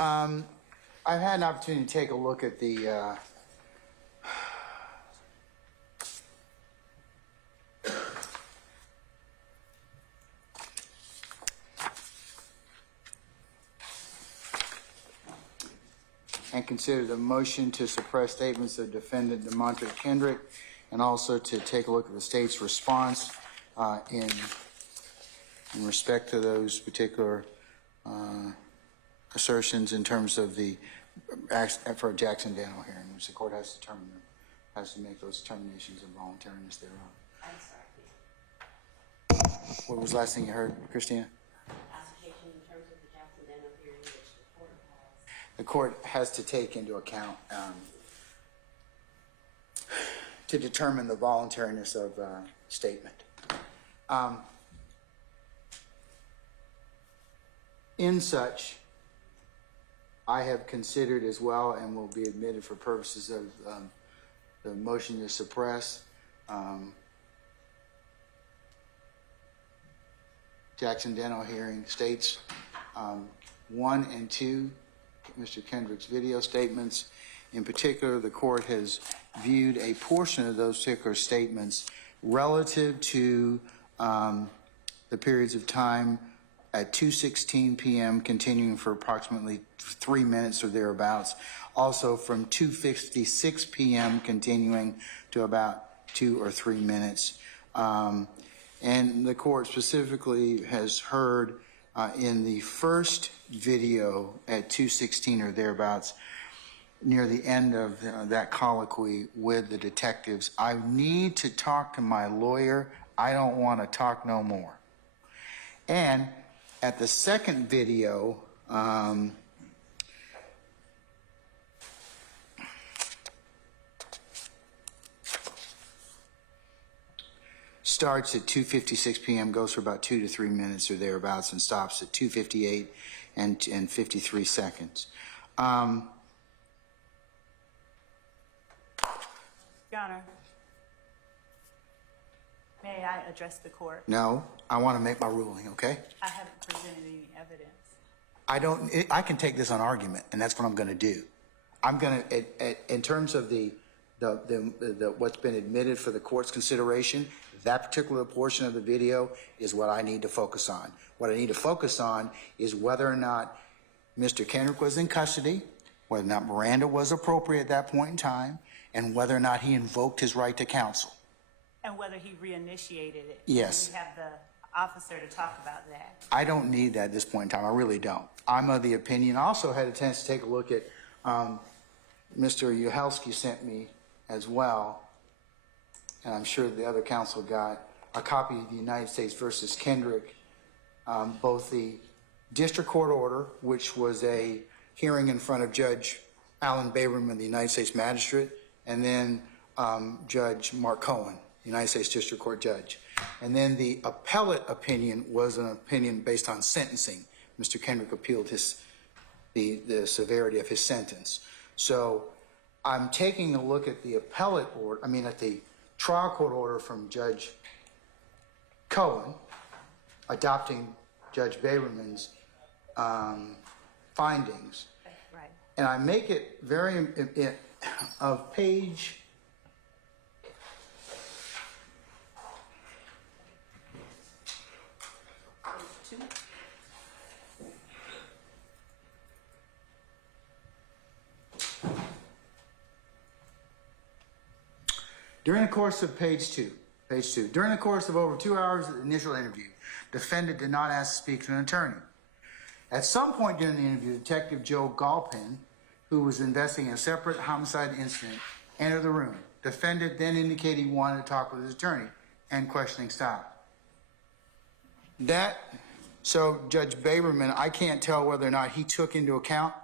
I've had an opportunity to take a look at the and consider the motion to suppress statements of defendant Deamonte Kendrick, and also to take a look at the state's response in respect to those particular assertions in terms of the for Jackson Daniel hearing, which the court has to make those determinations of voluntariness thereof. I'm sorry. What was the last thing you heard, Christina? Application in terms of the Jackson Daniel hearing, which The court has to take into account to determine the voluntariness of statement. In such, I have considered as well, and will be admitted for purposes of the motion to suppress, Jackson Daniel hearing states 1 and 2, Mr. Kendrick's video statements. In particular, the court has viewed a portion of those particular statements relative to the periods of time at 2:16 p.m. continuing for approximately 3 minutes or thereabouts. Also from 2:56 p.m. continuing to about 2 or 3 minutes. And the court specifically has heard in the first video at 2:16 or thereabouts, near the end of that colloquy with the detectives, I need to talk to my lawyer. I don't want to talk no more. And at the second video, starts at 2:56 p.m., goes for about 2 to 3 minutes or thereabouts, and stops at 2:58 and 53 seconds. Your Honor, may I address the court? No, I want to make my ruling, okay? I haven't presented any evidence. I can take this on argument, and that's what I'm going to do. I'm going to, in terms of the what's been admitted for the court's consideration, that particular portion of the video is what I need to focus on. What I need to focus on is whether or not Mr. Kendrick was in custody, whether or not Miranda was appropriate at that point in time, and whether or not he invoked his right to counsel. And whether he reinitiated it. Yes. We have the officer to talk about that. I don't need that at this point in time. I really don't. I'm of the opinion. I also had a chance to take a look at Mr. Uhalski sent me as well, and I'm sure the other counsel got a copy of the United States versus Kendrick, both the district court order, which was a hearing in front of Judge Alan Baberman, the United States magistrate, and then Judge Mark Cohen, United States District Court judge. And then the appellate opinion was an opinion based on sentencing. Mr. Kendrick appealed the severity of his sentence. So I'm taking a look at the appellate order, at the trial court order from Judge Cohen, adopting Judge Baberman's findings. Right. And I make it very, of page 2. During the course of page 2, during the course of over 2 hours of the initial interview, defendant did not ask to speak to an attorney. At some point during the interview, Detective Joe Galpin, who was investigating a separate homicide incident, entered the room. Defendant then indicated he wanted to talk with his attorney, and questioning stopped. So Judge Baberman, I can't tell whether or not he took into account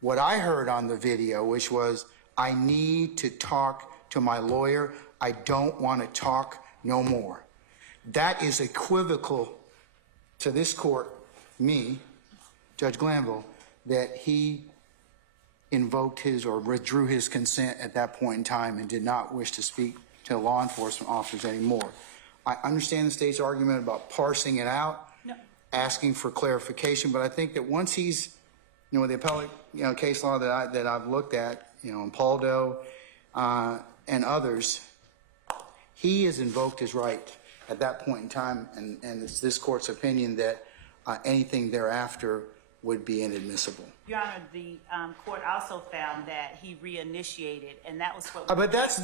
what I heard on the video, which was, I need to talk to my lawyer. I don't want to talk no more. That is equivocal to this court, me, Judge Glanville, that he invoked his or withdrew his consent at that point in time and did not wish to speak to law enforcement officers anymore. I understand the state's argument about parsing it out, No. asking for clarification, but I think that once he's the appellate, case law that I've looked at, in Paldo, and others, he has invoked his right at that point in time, and it's this court's opinion that anything thereafter would be inadmissible. Your Honor, the court also found that he reinitiated, and that was what. But that's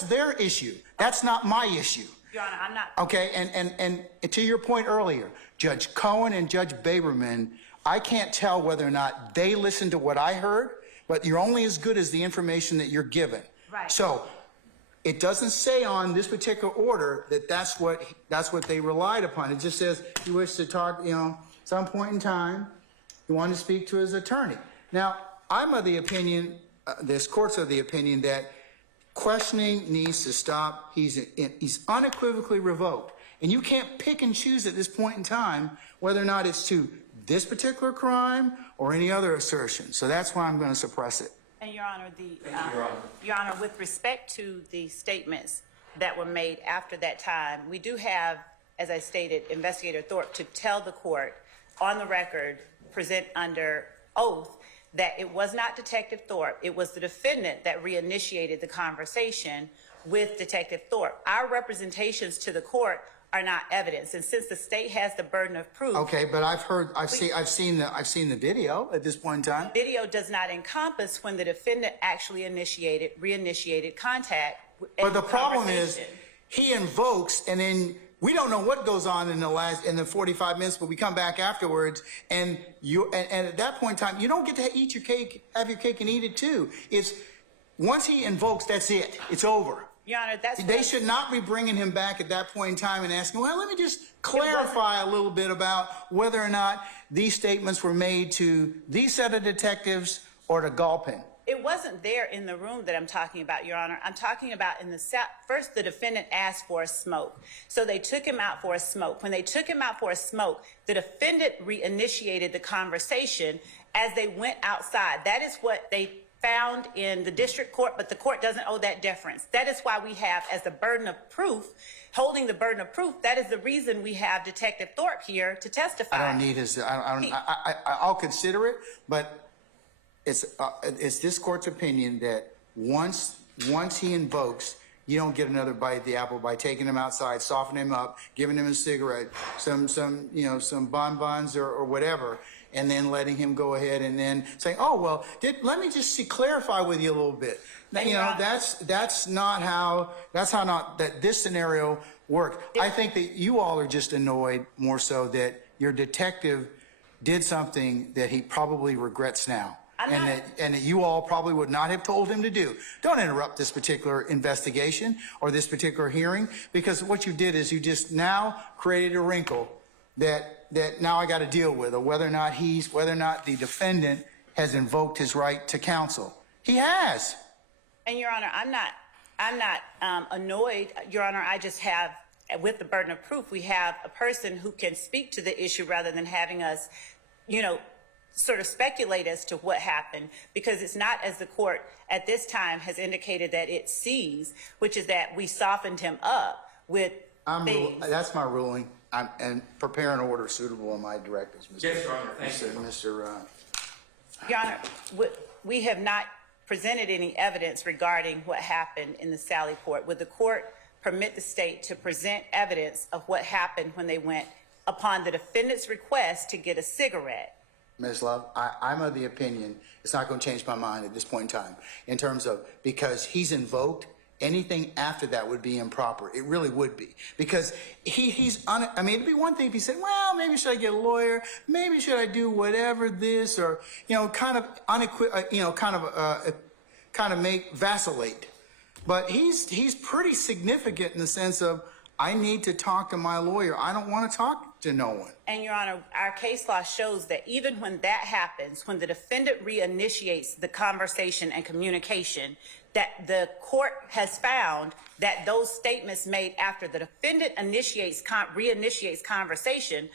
their issue. That's not my issue. Your Honor, I'm not. Okay, and to your point earlier, Judge Cohen and Judge Baberman, I can't tell whether or not they listened to what I heard, but you're only as good as the information that you're given. Right. So it doesn't say on this particular order that that's what they relied upon. It just says he wished to talk, some point in time, he wanted to speak to his attorney. Now, I'm of the opinion, this court's of the opinion that questioning needs to stop. He's unequivocally revoked. And you can't pick and choose at this point in time whether or not it's to this particular crime or any other assertion. So that's why I'm going to suppress it. And Your Honor, Your Honor, with respect to the statements that were made after that time, we do have, as I stated, Investigator Thorpe to tell the court on the record, present under oath, that it was not Detective Thorpe, it was the defendant that reinitiated the conversation with Detective Thorpe. Our representations to the court are not evidence, and since the state has the burden of proof. Okay, but I've seen the video at this point in time. Video does not encompass when the defendant actually reinitiated contact. But the problem is, he invokes, and then we don't know what goes on in the 45 minutes, but we come back afterwards, and at that point in time, you don't get to eat your cake, have your cake and eat it too. It's once he invokes, that's it. It's over. Your Honor, they should not be bringing him back at that point in time and asking, well, let me just clarify a little bit about whether or not these statements were made to these set of detectives or to Galpin. It wasn't there in the room that I'm talking about, Your Honor. I'm talking about in the first, the defendant asked for a smoke. So they took him out for a smoke. When they took him out for a smoke, the defendant reinitiated the conversation as they went outside. That is what they found in the district court, but the court doesn't owe that deference. That is why we have, as the burden of proof, holding the burden of proof, that is the reason we have Detective Thorpe here to testify. I don't need his, I'll consider it, but it's this court's opinion that once he invokes, you don't get another bite at the apple by taking him outside, softening him up, giving him a cigarette, some bonbons or whatever, and then letting him go ahead and then saying, oh, well, let me just clarify with you a little bit. That's not how this scenario worked. I think that you all are just annoyed more so that your detective did something that he probably regrets now. And that you all probably would not have told him to do. Don't interrupt this particular investigation or this particular hearing, because what you did is you just now created a wrinkle that now I got to deal with, or whether or not the defendant has invoked his right to counsel. He has. And Your Honor, I'm not annoyed, Your Honor. I just have, with the burden of proof, we have a person who can speak to the issue rather than having us, sort of speculate as to what happened, because it's not, as the court at this time has indicated that it sees, which is that we softened him up with things. That's my ruling. And prepare an order suitable on my directives, Mr. Yes, Your Honor. Thank you. Mr. Your Honor, we have not presented any evidence regarding what happened in the Sally court. Would the court permit the state to present evidence of what happened when they went upon the defendant's request to get a cigarette? Ms. Love, I'm of the opinion it's not going to change my mind at this point in time, in terms of, because he's invoked, anything after that would be improper. It really would be, because it'd be one thing if he said, well, maybe should I get a lawyer? Maybe should I do whatever this, or, kind of make vacillate. But he's pretty significant in the sense of, I need to talk to my lawyer. I don't want to talk to no one. And Your Honor, our case law shows that even when that happens, when the defendant reinitiates the conversation and communication, that the court has found that those statements made after the defendant reinitiates conversation,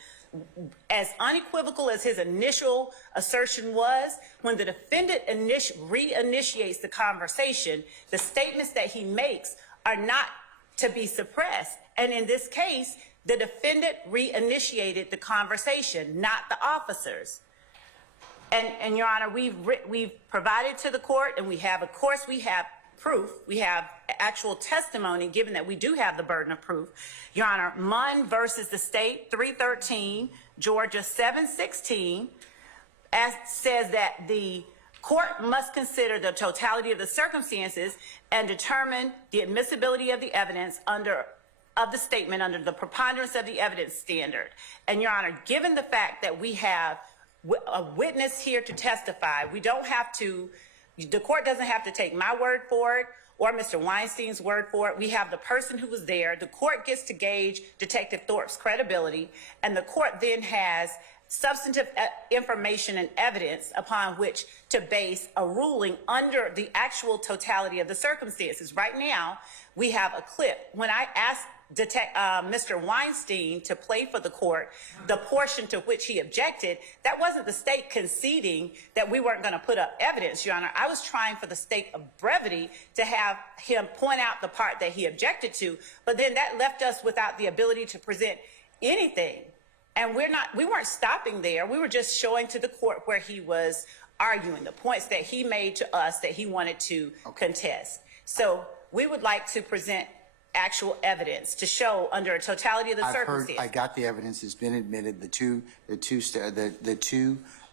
as unequivocal as his initial assertion was, when the defendant reinitiates the conversation, the statements that he makes are not to be suppressed. And in this case, the defendant reinitiated the conversation, not the officers. And Your Honor, we've provided to the court, and we have, of course, we have proof. We have actual testimony, given that we do have the burden of proof. Your Honor, Munn versus the state, 313, Georgia 716, says that the court must consider the totality of the circumstances and determine the admissibility of the evidence of the statement under the preponderance of the evidence standard. And Your Honor, given the fact that we have a witness here to testify, we don't have to, the court doesn't have to take my word for it or Mr. Weinstein's word for it. We have the person who was there. The court gets to gauge Detective Thorpe's credibility, and the court then has substantive information and evidence upon which to base a ruling under the actual totality of the circumstances. Right now, we have a clip. When I asked Mr. Weinstein to play for the court the portion to which he objected, that wasn't the state conceding that we weren't going to put up evidence, Your Honor. I was trying for the sake of brevity to have him point out the part that he objected to, but then that left us without the ability to present anything. And we weren't stopping there. We were just showing to the court where he was arguing, the points that he made to us that he wanted to contest. So we would like to present actual evidence to show under a totality of the circumstances. I got the evidence. It's been admitted. The two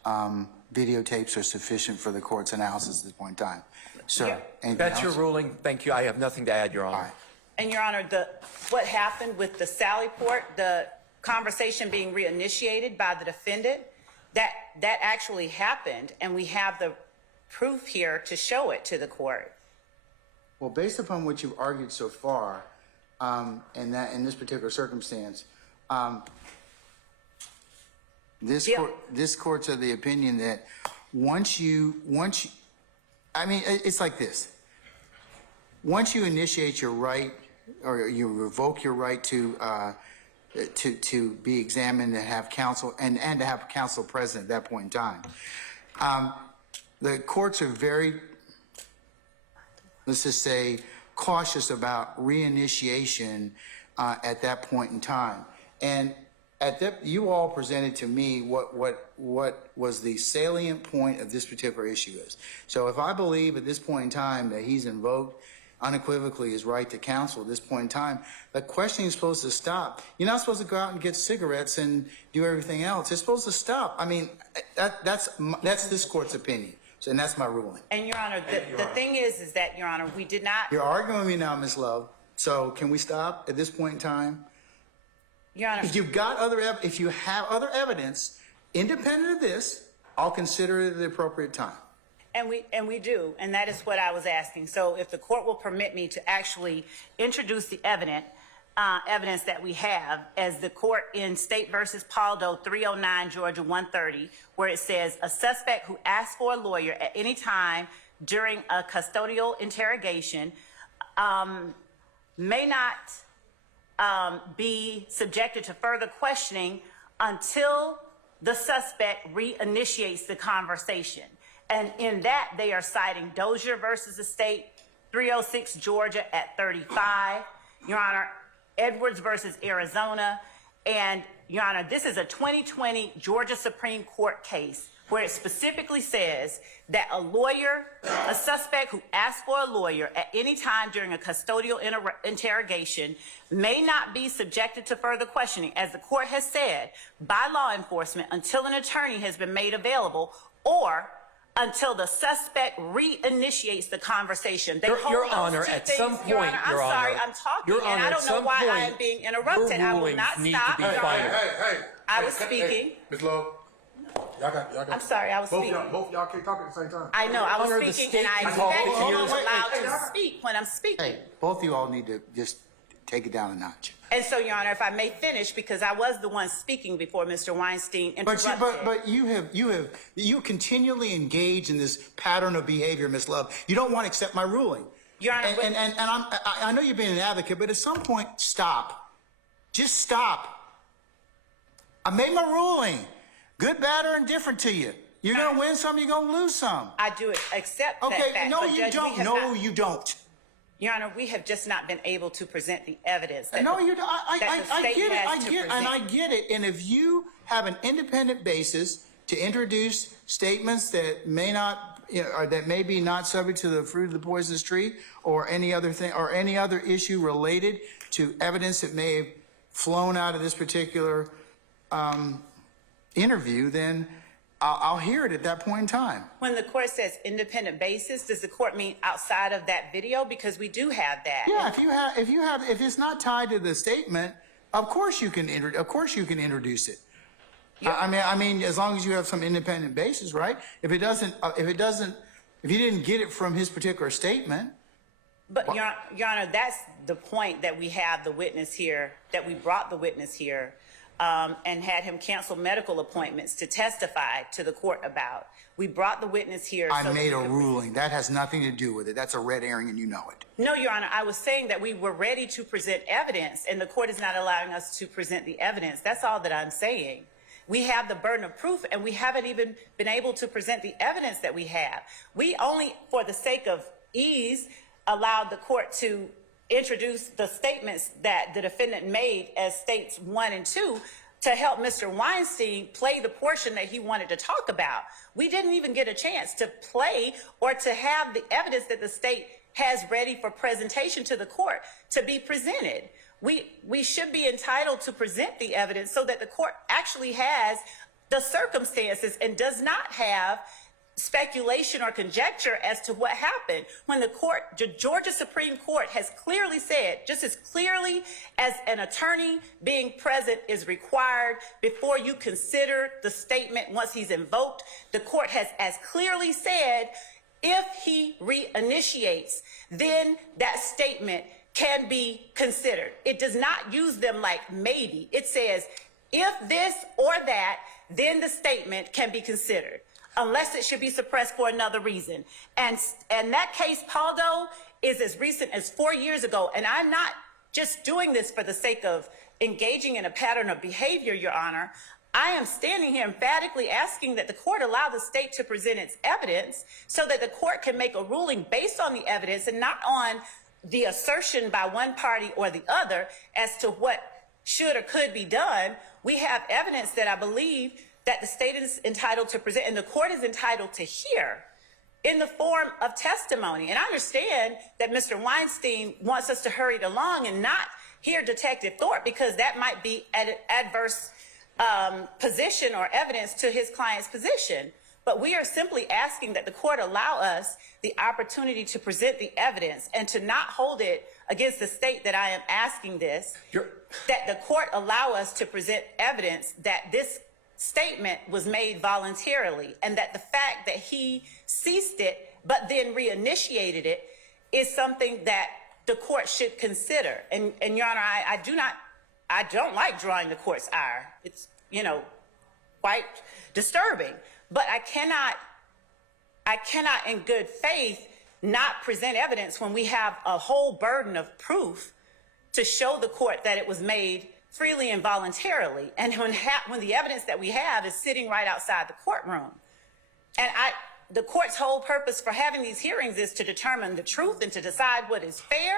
videotapes are sufficient for the court's analysis at this point in time. Sir, anything That's else? your ruling. Thank you. I have nothing to add, Your Honor. All right. And Your Honor, what happened with the Sally Port, the conversation being reinitiated by the defendant, that actually happened, and we have the proof here to show it to the court. Well, based upon what you've argued so far, in this particular circumstance, this court's of the opinion that once you, I mean, it's like this. Once you initiate your right, or you revoke your right to be examined and have counsel, and to have counsel present at that point in time, the courts are very, let's just say, cautious about reinitiation at that point in time. And you all presented to me what was the salient point of this particular issue is. So if I believe at this point in time that he's invoked unequivocally his right to counsel at this point in time, the questioning is supposed to stop. You're not supposed to go out and get cigarettes and do everything else. It's supposed to stop. I mean, that's this court's opinion. So, and that's my ruling. And Your Honor, the thing is that, Your Honor, we did not. You're arguing with me now, Ms. Love. So can we stop at this point in time? Your Honor. If you have other evidence independent of this, I'll consider it at the appropriate time. And we do, and that is what I was asking. So if the court will permit me to actually introduce the evidence that we have, as the court in State versus Paldo 309 Georgia 130, where it says a suspect who asks for a lawyer at any time during a custodial interrogation may not be subjected to further questioning until the suspect reinitiates the conversation. And in that, they are citing Dozier versus the State 306 Georgia at 35. Your Honor, Edwards versus Arizona. And Your Honor, this is a 2020 Georgia Supreme Court case where it specifically says that a suspect who asks for a lawyer at any time during a custodial interrogation may not be subjected to further questioning, as the court has said, by law enforcement until an attorney has been made available or until the suspect reinitiates the conversation. Your Honor, at some point, Your Honor, I'm Your sorry, Honor, I'm talking, Your and Honor, I at don't know some why I point, am being interrupted. your I will rulings not need stop. to be final. I was speaking. Hey, Ms. Love, y'all got. I'm sorry, I was both speaking. Both of y'all can't talk at the same time. I know, I Honor, the was speaking, and I state expect is to be all- allowed to speak when I'm speaking. Hey, both of you all need to just take it down a notch. And so, Your Honor, if I may finish, because I was the one speaking before Mr. Weinstein interrupted. But you continually engage in this pattern of behavior, Ms. Love. You don't want to accept my ruling. Your Honor, and I know you're being an advocate, but at some point, stop. Just stop. I made my ruling. Good, bad, or indifferent to you. You're going to win some, you're going to lose some. I do accept that Okay, fact. no, but you Judge, don't. No, you don't. Your Honor, we have just not been able to present the evidence. That No, the, you don't. I that the get state it. has to I get it. And I get it. And if you have an independent basis to introduce statements that may not, or that may be not subject to the fruit of the poisonous tree or any other thing, or any other issue related to evidence that may have flown out of this particular interview, then I'll hear it at that point in time. When the court says independent basis, does the court mean outside of that video? Because we do have that. Yeah, if it's not tied to the statement, of course you can introduce it. Yeah. I mean, as long as you have some independent basis, right? If you didn't get it from his particular statement. But Your Honor, that's the point, that we have the witness here, that we brought the witness here, and had him cancel medical appointments to testify to the court about. We brought the witness here. I made a ruling. That has nothing to do with it. That's a red herring, and you know it. No, Your Honor, I was saying that we were ready to present evidence, and the court is not allowing us to present the evidence. That's all that I'm saying. We have the burden of proof, and we haven't even been able to present the evidence that we have. We only, for the sake of ease, allowed the court to introduce the statements that the defendant made as states 1 and 2 to help Mr. Weinstein play the portion that he wanted to talk about. We didn't even get a chance to play or to have the evidence that the state has ready for presentation to the court to be presented. We should be entitled to present the evidence so that the court actually has the circumstances and does not have speculation or conjecture as to what happened when the Georgia Supreme Court has clearly said, just as clearly as an attorney being present is required before you consider the statement once he's invoked, the court has as clearly said, if he reinitiates, then that statement can be considered. It does not use them like maybe. It says, if this or that, then the statement can be considered, unless it should be suppressed for another reason. And that case, Paldo, is as recent as 4 years ago. And I'm not just doing this for the sake of engaging in a pattern of behavior, Your Honor. I am standing here emphatically asking that the court allow the state to present its evidence so that the court can make a ruling based on the evidence and not on the assertion by one party or the other as to what should or could be done. We have evidence that I believe that the state is entitled to present and the court is entitled to hear in the form of testimony. And I understand that Mr. Weinstein wants us to hurry it along and not hear Detective Thorpe because that might be an adverse position or evidence to his client's position. But we are simply asking that the court allow us the opportunity to present the evidence and to not hold it against the state that I am asking this, that the court allow us to present evidence that this statement was made voluntarily and that the fact that he ceased it but then reinitiated it is something that the court should consider. And Your Honor, I don't like drawing the court's ire. It's, quite disturbing. But I cannot in good faith not present evidence when we have a whole burden of proof to show the court that it was made freely and voluntarily. And when the evidence that we have is sitting right outside the courtroom. And the court's whole purpose for having these hearings is to determine the truth and to decide what is fair.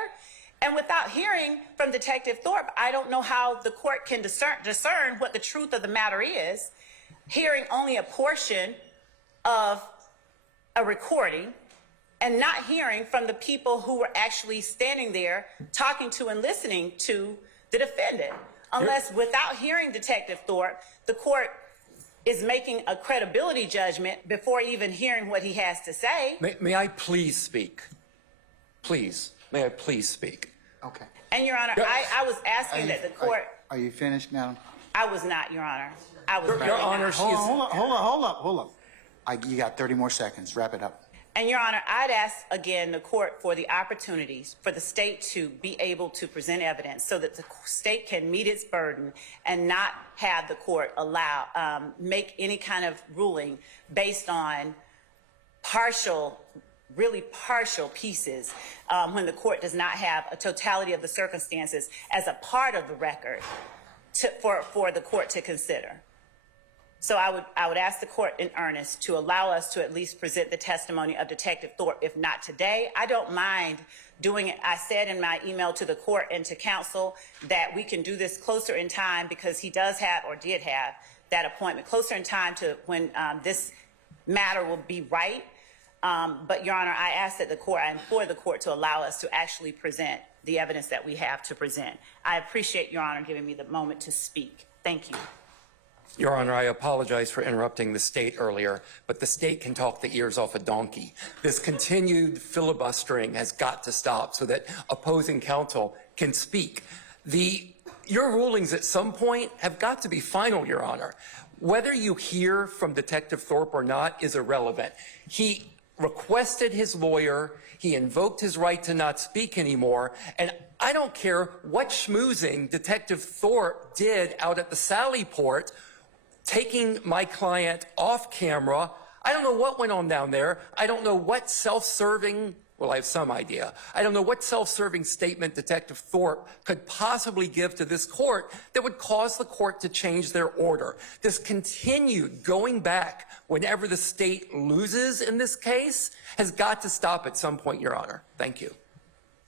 And without hearing from Detective Thorpe, I don't know how the court can discern what the truth of the matter is. Hearing only a portion of a recording and not hearing from the people who were actually standing there talking to and listening to the defendant. Unless without hearing Detective Thorpe, the court is making a credibility judgment before even hearing what he has to say. May I please speak? Please, may I please spep? Okay. And Your Honor, I was asking that the court. Are you finished, madam? I was not, Your Honor. I was Your Honor, Hold up. You got 30 more seconds. Wrap it up. And Your Honor, I'd ask again the court for the opportunities for the state to be able to present evidence so that the state can meet its burden and not have the court make any kind of ruling based on really partial pieces when the court does not have a totality of the circumstances as a part of the record for the court to consider. So I would ask the court in earnest to allow us to at least present the testimony of Detective Thorpe, if not today. I don't mind doing it. I said in my email to the court and to counsel that we can do this closer in time because he does have or did have that appointment, closer in time to when this matter will be right. But, Your Honor, I ask that I implore the court to allow us to actually present the evidence that we have to present. I appreciate, Your Honor, giving me the moment to speak. Thank you. Your Honor, I apologize for interrupting the state earlier, but the state can talk the ears off a donkey. This continued filibustering has got to stop so that opposing counsel can speak. Your rulings at some point have got to be final, Your Honor. Whether you hear from Detective Thorpe or not is irrelevant. He requested his lawyer, he invoked his right to not speak anymore, and I don't care what schmoozing Detective Thorpe did out at the Sally Port, taking my client off camera. I don't know what went on down there. I don't know what self-serving, well, I have some idea. I don't know what self-serving statement Detective Thorpe could possibly give to this court that would cause the court to change their order. This continued going back whenever the state loses in this case has got to stop at some point, Your Honor. Thank you.